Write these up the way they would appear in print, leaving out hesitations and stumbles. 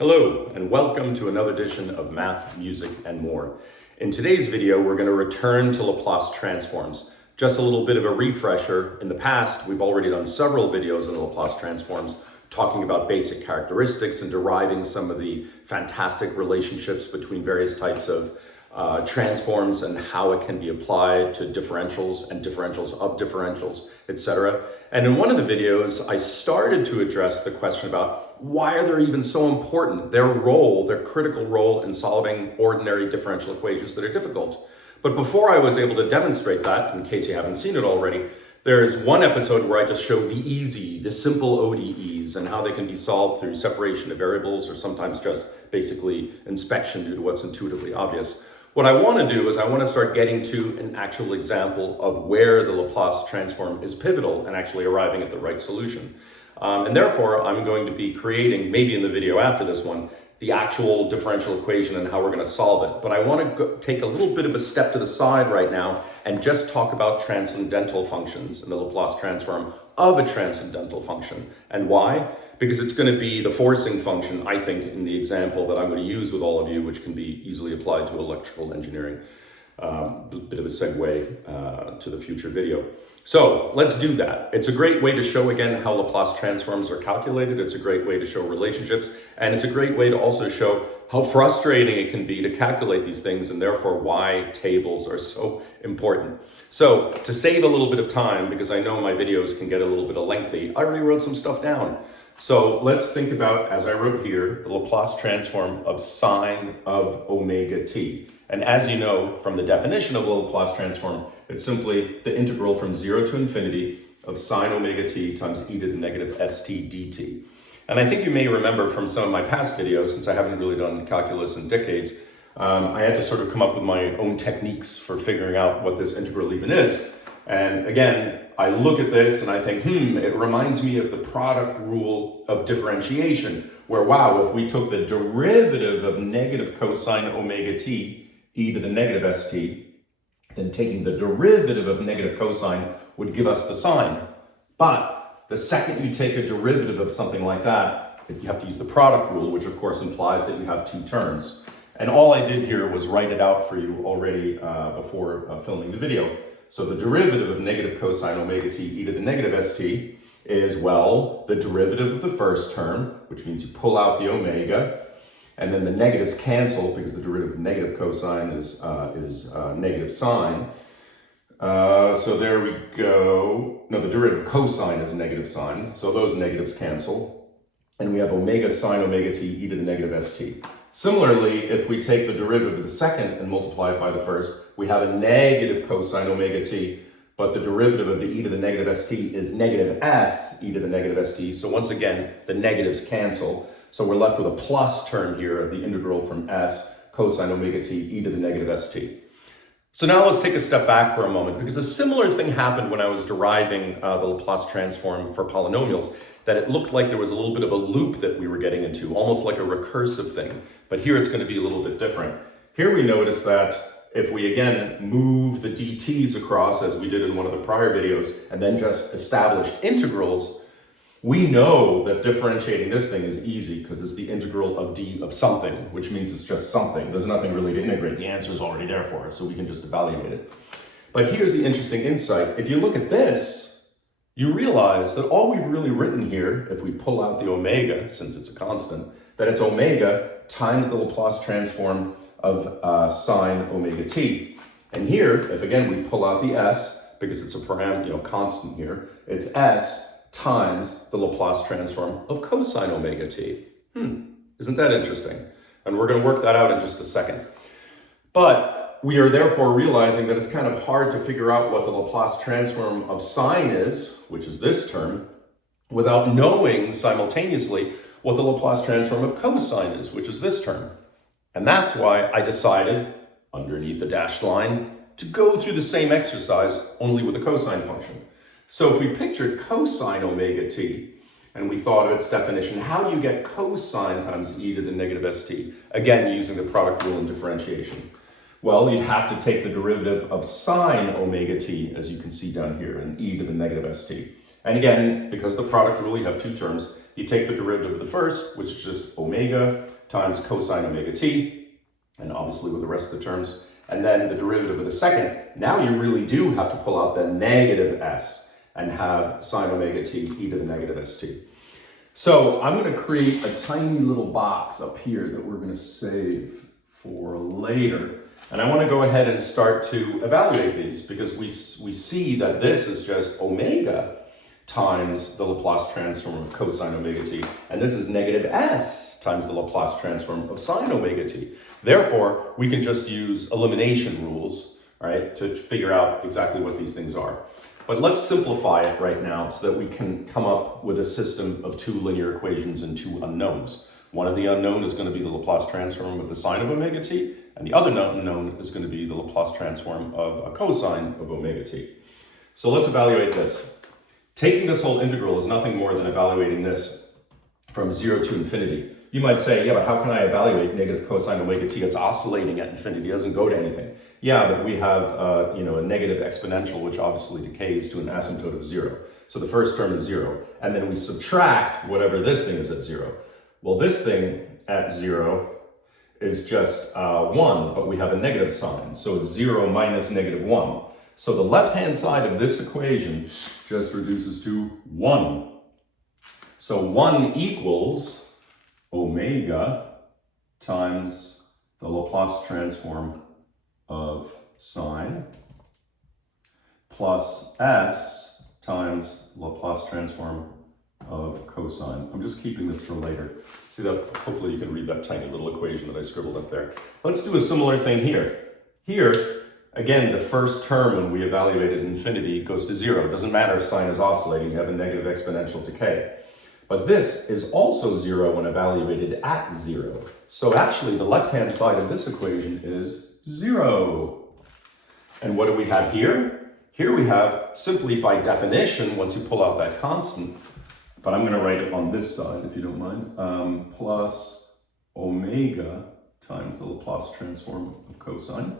Hello, and welcome to another edition of Math, Music, and More. In today's video, we're going to return to Laplace Transforms. Just a little bit of a refresher. In the past, we've already done several videos on Laplace Transforms, talking about basic characteristics and deriving some of the fantastic relationships between various types of transforms and how it can be applied to differentials and differentials of differentials, etc. And in one of the videos, I started to address the question about why are they even so important, their role, their critical role in solving ordinary differential equations that are difficult. But before I was able to demonstrate that, in case you haven't seen it already, there's one episode where I just show the simple ODEs and how they can be solved through separation of variables or sometimes just basically inspection due to what's intuitively obvious. What I want to do is I want to start getting to an actual example of where the Laplace transform is pivotal and actually arriving at the right solution. And therefore, I'm going to be creating, maybe in the video after this one, the actual differential equation and how we're going to solve it. But I want to take a little bit of a step to the side right now and just talk about transcendental functions in the Laplace transform of a transcendental function. And why? Because it's going to be the forcing function, I think, in the example that I'm going to use with all of you, which can be easily applied to electrical engineering. Bit of a segue to the future video. So let's do that. It's a great way to show again how Laplace transforms are calculated. It's a great way to show relationships. And it's a great way to also show how frustrating it can be to calculate these things and therefore why tables are so important. So to save a little bit of time, because I know my videos can get a little bit lengthy, I already wrote some stuff down. So let's think about, as I wrote here, the Laplace transform of sine of omega t. And as you know from the definition of the Laplace transform, it's simply the integral from 0 to infinity of sine omega t times e to the negative st dt. And I think you may remember from some of my past videos, since I haven't really done calculus in decades, I had to sort of come up with my own techniques for figuring out what this integral even is. And again, I look at this and I think, it reminds me of the product rule of differentiation, where wow, if we took the derivative of negative cosine omega t, e to the negative st, then taking the derivative of negative cosine would give us the sine. But the second you take a derivative of something like that, you have to use the product rule, which of course implies that you have two terms. And all I did here was write it out for you already before filming the video. So the derivative of negative cosine omega t e to the negative st is, well, the derivative of the first term, which means you pull out the omega, and then the negatives cancel because the derivative of negative cosine is negative sine. So there we go. No, the derivative of cosine is negative sine. So those negatives cancel. And we have omega sine omega t e to the negative st. Similarly, if we take the derivative of the second and multiply it by the first, we have a negative cosine omega t, but the derivative of the e to the negative st is negative s e to the negative st. So once again, the negatives cancel. So we're left with a plus term here of the integral from s cosine omega t e to the negative st. So now let's take a step back for a moment, because a similar thing happened when I was deriving the Laplace transform for polynomials, that it looked like there was a little bit of a loop that we were getting into, almost like a recursive thing. But here it's going to be a little bit different. Here we notice that if we again move the dt's across, as we did in one of the prior videos, and then just establish integrals, we know that differentiating this thing is easy because it's the integral of d of something, which means it's just something. There's nothing really to integrate. The answer is already there for us, so we can just evaluate it. But here's the interesting insight. If you look at this, you realize that all we've really written here, if we pull out the omega, since it's a constant, that it's omega times the Laplace transform of sine omega t. And here, if again we pull out the s, because it's a constant here, it's s times the Laplace transform of cosine omega t. Isn't that interesting? And we're going to work that out in just a second. But we are therefore realizing that it's kind of hard to figure out what the Laplace transform of sine is, which is this term, without knowing simultaneously what the Laplace transform of cosine is, which is this term. And that's why I decided, underneath the dashed line, to go through the same exercise, only with a cosine function. So if we pictured cosine omega t, and we thought of its definition, how do you get cosine times e to the negative st? Again, using the product rule in differentiation. Well, you'd have to take the derivative of sine omega t, as you can see down here, and e to the negative st. And again, because the product rule, you have two terms, you take the derivative of the first, which is just omega times cosine omega t, and obviously with the rest of the terms, and then the derivative of the second. Now you really do have to pull out the negative s and have sine omega t e to the negative st. So I'm going to create a tiny little box up here that we're going to save for later. And I want to go ahead and start to evaluate these because we see that this is just omega times the Laplace transform of cosine omega t. And this is negative s times the Laplace transform of sine omega t. Therefore, we can just use elimination rules, right, to figure out exactly what these things are. But let's simplify it right now so that we can come up with a system of two linear equations and two unknowns. One of the unknown is going to be the Laplace transform of the sine of omega t, and the other unknown is going to be the Laplace transform of a cosine of omega t. So let's evaluate this. Taking this whole integral is nothing more than evaluating this from 0 to infinity. You might say, yeah, but how can I evaluate negative cosine omega t? It's oscillating at infinity, it doesn't go to anything. Yeah, but we have a negative exponential, which obviously decays to an asymptote of 0. So the first term is 0. And then we subtract whatever this thing is at 0. Well, this thing at 0 is just 1, but we have a negative sign. So it's 0 minus negative 1. So the left-hand side of this equation just reduces to 1. So 1 equals omega times the Laplace transform of sine plus s times Laplace transform of cosine. I'm just keeping this for later. See that? Hopefully you can read that tiny little equation that I scribbled up there. Let's do a similar thing here. Here, again, the first term when we evaluated infinity goes to 0. It doesn't matter if sine is oscillating, you have a negative exponential decay. But this is also 0 when evaluated at 0. So actually the left-hand side of this equation is 0. And what do we have here? Here we have, simply by definition, once you pull out that constant, but I'm going to write it on this side if you don't mind, plus omega times the Laplace transform of cosine.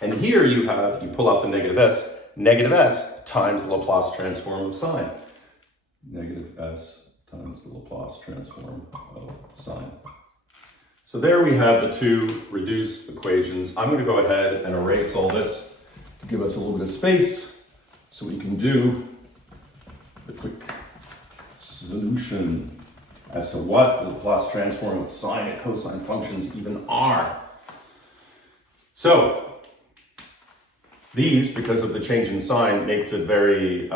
And here you pull out the negative s times the Laplace transform of sine. Negative s times the Laplace transform of sine. So there we have the two reduced equations. I'm going to go ahead and erase all this to give us a little bit of space so we can do the quick solution as to what the Laplace transform of sine and cosine functions even are. So these, because of the change in sign, makes it very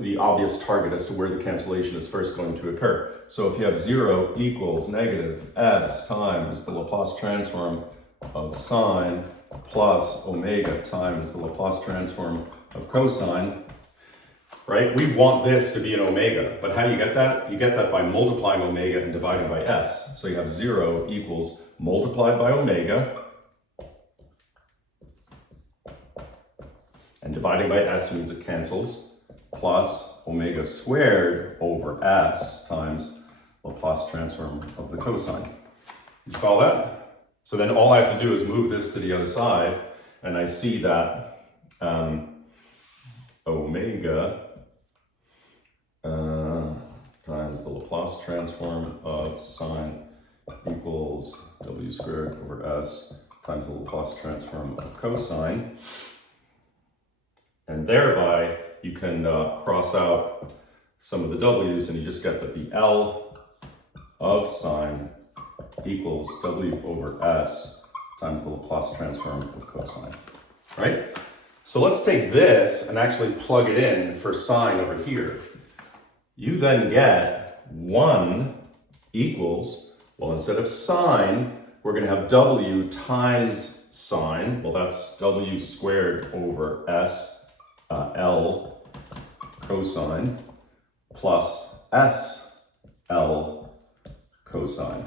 the obvious target as to where the cancellation is first going to occur. So if you have 0 equals negative s times the Laplace transform of sine plus omega times the Laplace transform of cosine, right? We want this to be an omega, but how do you get that? You get that by multiplying omega and dividing by s. So you have 0 equals multiplied by omega and dividing by s means it cancels, plus omega squared over s times Laplace transform of the cosine. Did you follow that? So then all I have to do is move this to the other side, and I see that omega times the Laplace transform of sine equals w squared over s times the Laplace transform of cosine. And thereby, you can cross out some of the w's and you just get that the L of sine equals w over s times the Laplace transform of cosine, right? So let's take this and actually plug it in for sine over here. You then get 1 equals, well, instead of sine, we're going to have w times sine. Well, that's w squared over s L cosine plus S L cosine.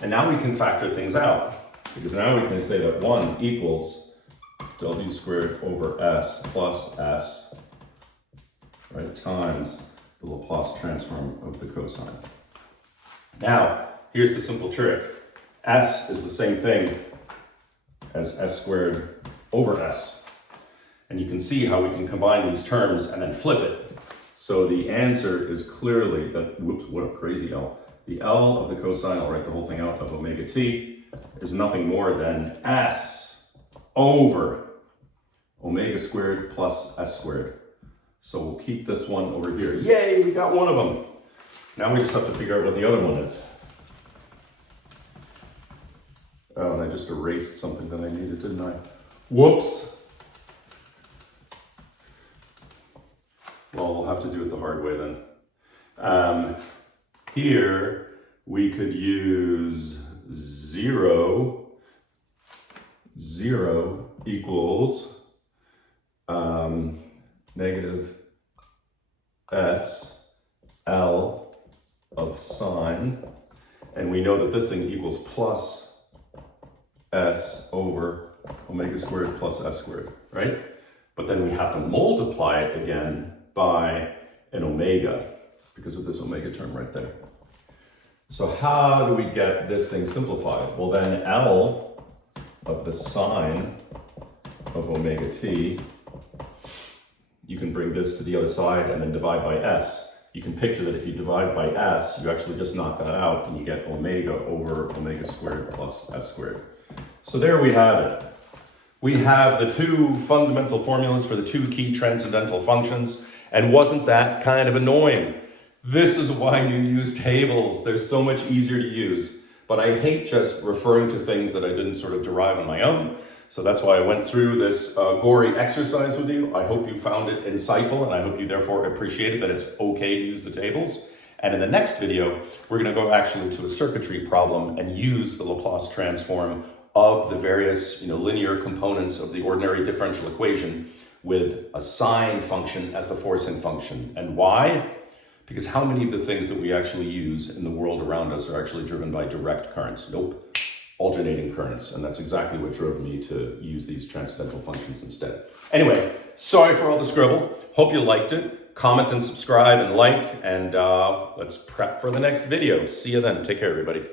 And now we can factor things out, because now we can say that 1 equals w squared over s plus s, right, times the Laplace transform of the cosine. Now, here's the simple trick. S is the same thing as s squared over s. And you can see how we can combine these terms and then flip it. So the answer is clearly that, whoops, what a crazy L. The L of the cosine, I'll write the whole thing out, of omega t is nothing more than S over omega squared plus S squared. So we'll keep this one over here. Yay, we got one of them. Now we just have to figure out what the other one is. Oh, and I just erased something that I needed, didn't I? Whoops. Well, we'll have to do it the hard way then. Here, we could use 0 equals negative S L of sine, and we know that this thing equals plus S over omega squared plus S squared, right? But then we have to multiply it again by an omega because of this omega term right there. So how do we get this thing simplified? Well, then L of the sine of omega t, you can bring this to the other side and then divide by S. You can picture that if you divide by S, you actually just knock that out and you get omega over omega squared plus S squared. So there we have it. We have the two fundamental formulas for the two key transcendental functions, and wasn't that kind of annoying? This is why you use tables. They're so much easier to use. But I hate just referring to things that I didn't sort of derive on my own. So that's why I went through this gory exercise with you. I hope you found it insightful, and I hope you therefore appreciated that it's okay to use the tables. And in the next video, we're going to go actually to a circuitry problem and use the Laplace transform of the various linear components of the ordinary differential equation with a sine function as the forcing function. And why? Because how many of the things that we actually use in the world around us are actually driven by direct currents? Nope. Alternating currents. And that's exactly what drove me to use these transcendental functions instead. Anyway, sorry for all the scribble. Hope you liked it. Comment and subscribe and like, and let's prep for the next video. See you then. Take care, everybody.